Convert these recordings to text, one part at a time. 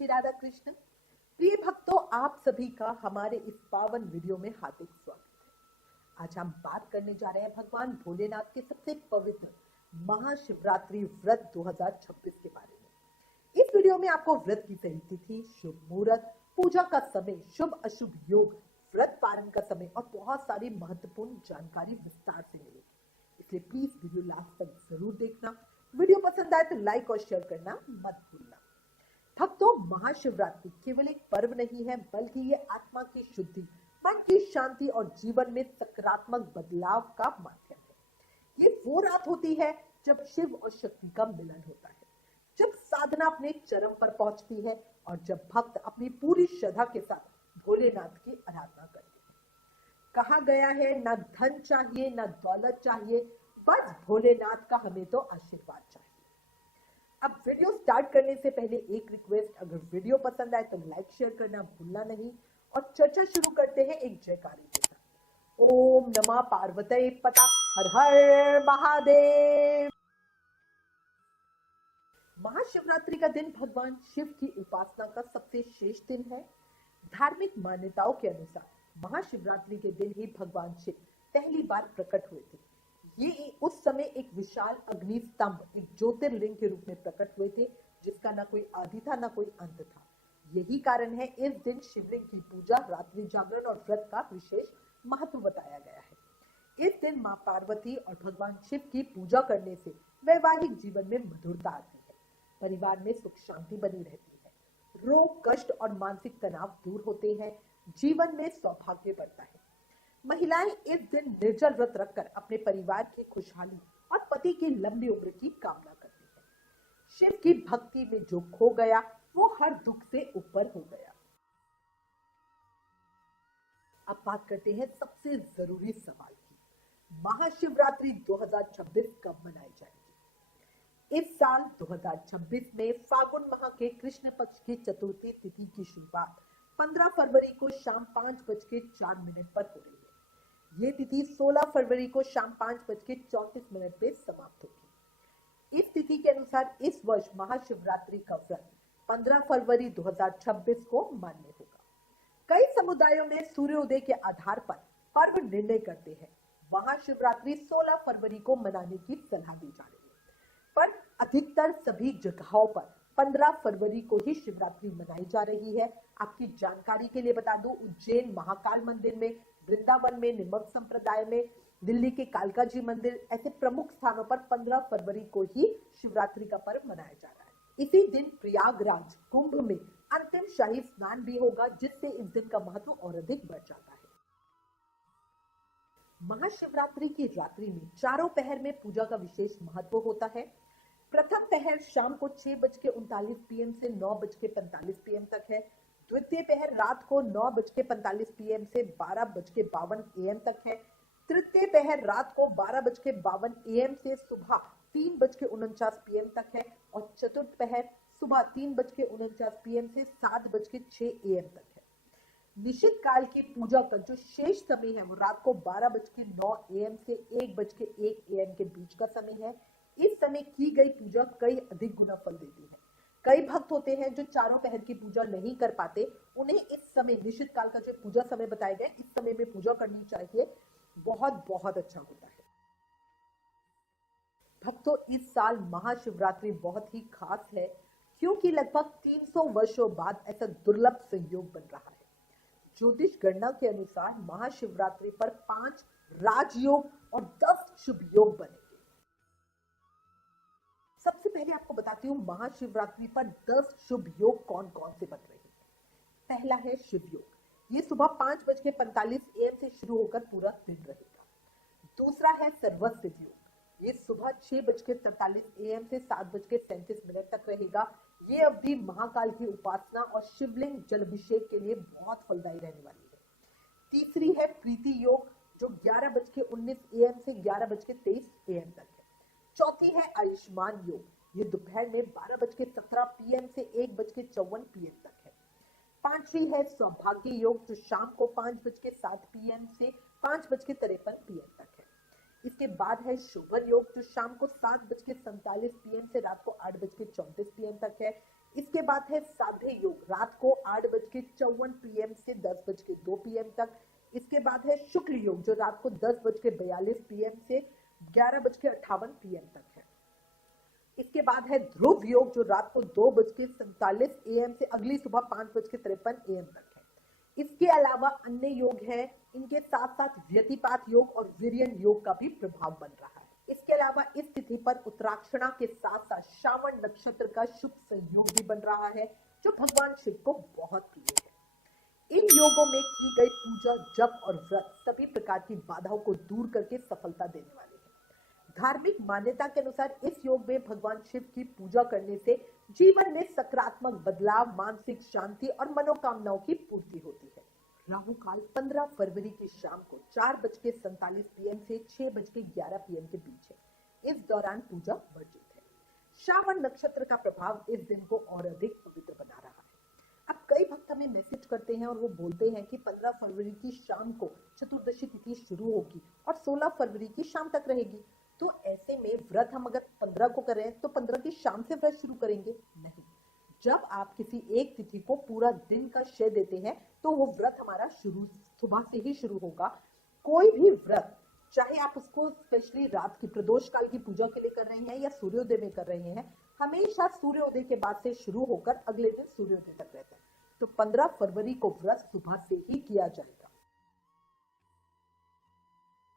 श्री राधा कृष्ण। प्रिय भक्तों, आप सभी का हमारे इस पावन वीडियो में हार्दिक स्वागत है। आज हम बात करने जा रहे हैं भगवान भोलेनाथ के सबसे पवित्र महाशिवरात्रि व्रत 2026 के बारे में। इस वीडियो में आपको व्रत की सही तिथि, शुभ मुहूर्त, पूजा का समय, शुभ अशुभ योग, व्रत पारण का समय और बहुत सारी महत्वपूर्ण जानकारी विस्तार से मिलेगी। इसलिए प्लीज वीडियो लास्ट तक जरूर देखना। वीडियो पसंद आए तो लाइक और शेयर करना मत भूलना। भक्तों, महाशिवरात्रि केवल एक पर्व नहीं है, बल्कि ये आत्मा की शुद्धि, मन की शांति और जीवन में सकारात्मक बदलाव का माध्यम है। ये वो रात होती है जब शिव और शक्ति का मिलन होता है, जब साधना अपने चरम पर पहुंचती है और जब भक्त अपनी पूरी श्रद्धा के साथ भोलेनाथ की आराधना करते हैं। कहा गया है, न धन चाहिए न दौलत चाहिए, बस भोलेनाथ का हमें तो आशीर्वाद चाहिए। अब वीडियो स्टार्ट करने से पहले एक रिक्वेस्ट, अगर वीडियो पसंद आए तो लाइक शेयर करना भूलना नहीं और चर्चा शुरू करते हैं एक जयकारे के साथ। ओम नमः पार्वती पता, हर हर महादेव। महाशिवरात्रि का दिन भगवान शिव की उपासना का सबसे श्रेष्ठ दिन है। धार्मिक मान्यताओं के अनुसार महाशिवरात्रि के दिन ही भगवान शिव पहली बार प्रकट हुए थे। ये उस समय एक विशाल अग्नि स्तंभ, एक ज्योतिर्लिंग के रूप में प्रकट हुए थे, जिसका ना कोई आदि था ना कोई अंत था। यही कारण है इस दिन शिवलिंग की पूजा, रात्रि जागरण और व्रत का विशेष महत्व बताया गया है। इस दिन मां पार्वती और भगवान शिव की पूजा करने से वैवाहिक जीवन में मधुरता आती है, परिवार में सुख शांति बनी रहती है, रोग कष्ट और मानसिक तनाव दूर होते हैं, जीवन में सौभाग्य बढ़ता है। महिलाएं इस दिन निर्जल व्रत रखकर अपने परिवार की खुशहाली और पति की लंबी उम्र की कामना करती है। शिव की भक्ति में जो खो गया वो हर दुख से ऊपर हो गया। अब बात करते हैं सबसे जरूरी सवाल की, महाशिवरात्रि 2026 कब मनाई जाएगी? इस साल 2026 में फागुन माह के कृष्ण पक्ष की चतुर्थी तिथि की शुरुआत 15 फरवरी को शाम 5:04 पर हो रही है। ये तिथि 16 फरवरी को शाम 5:34 पे समाप्त होगी। इस तिथि के अनुसार इस वर्ष महाशिवरात्रि का व्रत 15 फरवरी 2026 को मान्य होगा। कई समुदायों में सूर्योदय के आधार पर पर्व निर्णय करते हैं। महाशिवरात्रि 16 फरवरी को मनाने की सलाह दी जा रही है, पर अधिकतर सभी जगहों पर 15 फरवरी को ही शिवरात्रि मनाई जा रही है। आपकी जानकारी के लिए बता दूं, उज्जैन महाकाल मंदिर में, वृंदावन में निमक संप्रदाय में, दिल्ली के कालका जी मंदिर, ऐसे प्रमुख स्थानों पर 15 फरवरी को ही शिवरात्रि का पर्व मनाया जा रहा है। इसी दिन प्रयागराज कुंभ में अंतिम शाही स्नान भी होगा, जिससे इस दिन का महत्व और अधिक बढ़ जाता है। महाशिवरात्रि की रात्रि में चारों पहर में पूजा का विशेष महत्व होता है। प्रथम पहर शाम को 6:39 PM से 9:45 PM तक है। द्वितीय पहर रात को 9:45 PM से 12:52 AM तक है। तृतीय पहर रात को 12:52 AM से सुबह 3:49 PM तक है और चतुर्थ पहर सुबह 3:49 PM से 7:06 AM तक है। निश्चित काल की पूजा का जो शेष समय है वो रात को 12:09 AM से 1:01 AM के बीच का समय है। इस समय की गई पूजा कई अधिक गुना फल देती है। कई भक्त होते हैं जो चारों पहर की पूजा नहीं कर पाते, उन्हें इस समय निश्चित काल का जो पूजा समय बताया गया इस समय में पूजा करनी चाहिए, बहुत बहुत अच्छा होता है। भक्तों, इस साल महाशिवरात्रि बहुत ही खास है, क्योंकि लगभग 300 वर्षों बाद ऐसा दुर्लभ संयोग बन रहा है। ज्योतिष गणना के अनुसार महाशिवरात्रि पर 5 राजयोग और 10 शुभ योग बनेंगे। सबसे पहले आपको बताती हूँ महाशिवरात्रि पर 10 शुभ योग कौन कौन से बन रहे हैं। पहला है शिव योग, ये सुबह 5:45 AM से शुरू होकर पूरा दिन रहेगा। दूसरा है सर्वसिद्ध योग, ये सुबह 6:43 AM से 7:37 तक रहेगा। ये अवधि महाकाल की उपासना और शिवलिंग जलाभिषेक के लिए बहुत फलदायी रहने वाली है। तीसरी है प्रीति योग, जो 11:19 AM से 11:23 AM तक है। चौथी है आयुष्मान योग, ये दोपहर में 12:17 PM से 1:54 PM तक है। पांचवी है सौभाग्य योग, जो शाम को 5:07 PM से 5:53 PM तक है। इसके बाद है शोभन योग, जो शाम को 7:47 PM से रात को 8:34 PM तक है। इसके बाद है साध्य योग, रात को 8:54 PM से 10:02 PM तक। इसके बाद है शुक्ल योग, जो रात को 10:42 PM से 11:58 PM तक है। इसके बाद है ध्रुव योग, जो रात को 2:47 AM से अगली सुबह 5:53 AM तक है। इसके अलावा अन्य योग है, इनके साथ साथ व्यतिपात योग और वीर्यन योग का भी प्रभाव बन रहा है। इसके अलावा इस तिथि पर उत्तराक्षणा के साथ साथ श्रावण नक्षत्र का शुभ संयोग भी बन रहा है, जो भगवान शिव को बहुत प्रिय है। इन योगों में की गई पूजा, जप और व्रत सभी प्रकार की बाधाओं को दूर करके सफलता देने वाले हैं। धार्मिक मान्यता के अनुसार इस योग में भगवान शिव की पूजा करने से जीवन में सकारात्मक बदलाव, मानसिक शांति और मनोकामनाओं की पूर्ति होती है। राहु काल 15 फरवरी की शाम को 4:47 PM से 6:11 PM के बीच है। इस दौरान पूजा वर्जित है। श्रावण नक्षत्र का प्रभाव इस दिन को और अधिक पवित्र बना रहा है। अब कई भक्त हमें मैसेज करते हैं और वो बोलते हैं कि 15 फरवरी की शाम को चतुर्दशी तिथि शुरू होगी और 16 फरवरी की शाम तक रहेगी, तो ऐसे में व्रत हम अगर 15 को करें तो 15 की शाम से व्रत शुरू करेंगे? नहीं, जब आप किसी एक तिथि को पूरा दिन का श्रेय देते हैं तो वो व्रत हमारा शुरू सुबह से ही शुरू होगा। कोई भी व्रत, चाहे आप उसको स्पेशली रात की प्रदोष काल की पूजा के लिए कर रहे हैं या सूर्योदय में कर रहे हैं, हमेशा सूर्योदय के बाद से शुरू होकर अगले दिन सूर्योदय तक रहता है। तो 15 फरवरी को व्रत सुबह से ही किया जाएगा।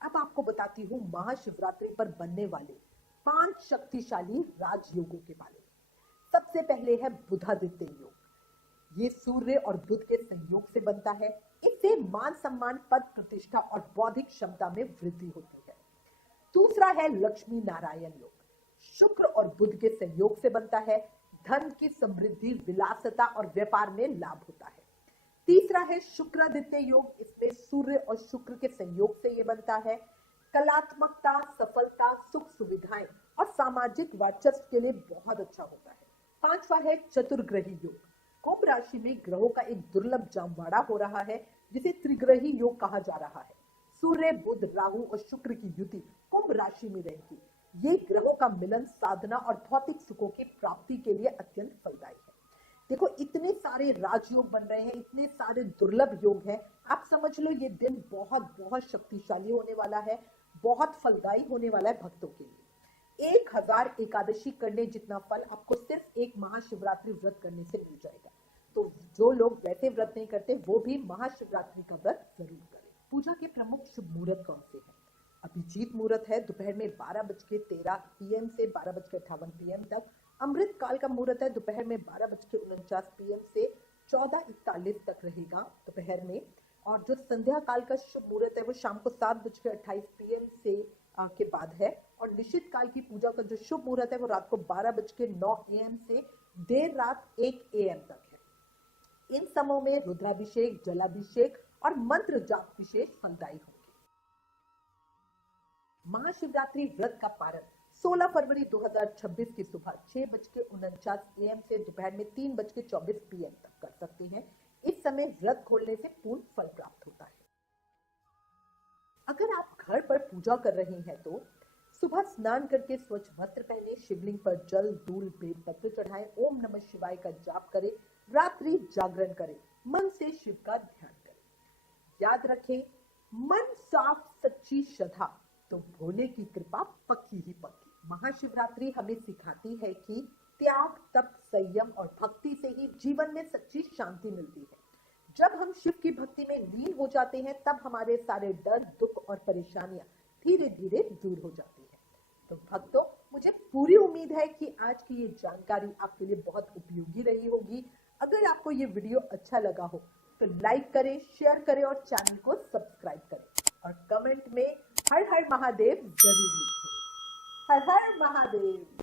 अब आपको बताती हूँ महाशिवरात्रि पर बनने वाले 5 शक्तिशाली राजयोगों के बारे में। सबसे पहले है बुधादित्य योग। ये सूर्य और बुध के संयोग से बनता है। इससे मान सम्मान, पद प्रतिष्ठा और बौद्धिक क्षमता में वृद्धि होती है। दूसरा है लक्ष्मी नारायण योग। शुक्र और बुध के संयोग से बनता है। धन की समृद्धि, विलासता और व्यापार में लाभ होता है। तीसरा है शुक्रादित्य योग। इसमें सूर्य और शुक्र के संयोग से ये बनता है। कलात्मकता, सफलता, सुख सुविधाएं और सामाजिक वर्चस्व के लिए बहुत अच्छा होता है। पांचवा है चतुर्ग्रही योग। कुंभ राशि में ग्रहों का एक दुर्लभ जामवाड़ा हो रहा है, जिसे त्रिग्रही योग कहा जा रहा है। सूर्य, बुध, राहु और शुक्र की युति कुंभ राशि में रहेगी। ये ग्रहों का मिलन साधना और भौतिक सुखों की प्राप्ति के लिए अत्यंत फलदायी है। देखो, इतने सारे राजयोग बन रहे हैं, इतने सारे दुर्लभ योग हैं। आप समझ लो ये दिन बहुत बहुत शक्तिशाली होने वाला है, बहुत फलदायी होने वाला है भक्तों के लिए। 1000 एकादशी करने जितना फल आपको सिर्फ एक महाशिवरात्रि व्रत करने से मिल जाएगा। तो जो लोग वैसे व्रत नहीं करते वो भी महाशिवरात्रि का व्रत जरूर करें। पूजा के प्रमुख शुभ मुहूर्त कौन से हैं? अभिजीत मुहूर्त है दोपहर में 12:13 PM से 12:58 PM तक। अमृत काल का मुहूर्त है दोपहर में 12:49 PM से 14:41 तक रहेगा दोपहर में। और जो संध्या काल का शुभ मुहूर्त है वो शाम को 7:28 PM से के बाद है। और निश्चित काल की पूजा का जो शुभ मुहूर्त है वो रात को 12:09 AM से देर रात 1 AM तक है। इन समयों में रुद्राभिषेक, जलाभिषेक और मंत्र जाप विशेष फलदायी होंगे। महाशिवरात्रि व्रत का पारण 16 फरवरी 2026 की सुबह 6:49 AM से दोपहर में 3:24 PM तक कर सकते हैं। इस समय व्रत खोलने से पूर्ण फल प्राप्त होता है। अगर आप घर पर पूजा कर रहे हैं तो सुबह स्नान करके स्वच्छ वस्त्र पहने, शिवलिंग पर जल, दूल, बेलपत्र चढ़ाएं, ओम नमः शिवाय का जाप करें, रात्रि जागरण करें, मन से शिव का ध्यान करें। याद रखें, मन साफ, सच्ची श्रद्धा तो भोले की कृपा पक्की ही पक्की। महाशिवरात्रि हमें सिखाती है कि त्याग, तप, संयम और भक्ति से ही जीवन में सच्ची शांति मिलती है। जब हम शिव की भक्ति में लीन हो जाते हैं तब हमारे सारे डर, दुख और परेशानियां धीरे धीरे दूर हो जाती है। तो भक्तों, मुझे पूरी उम्मीद है कि आज की ये जानकारी आपके लिए बहुत उपयोगी रही होगी। अगर आपको ये वीडियो अच्छा लगा हो तो लाइक करें, शेयर करें और चैनल को सब्सक्राइब करें और कमेंट में हर हर महादेव जरूर लिखें। हर हर महादेव।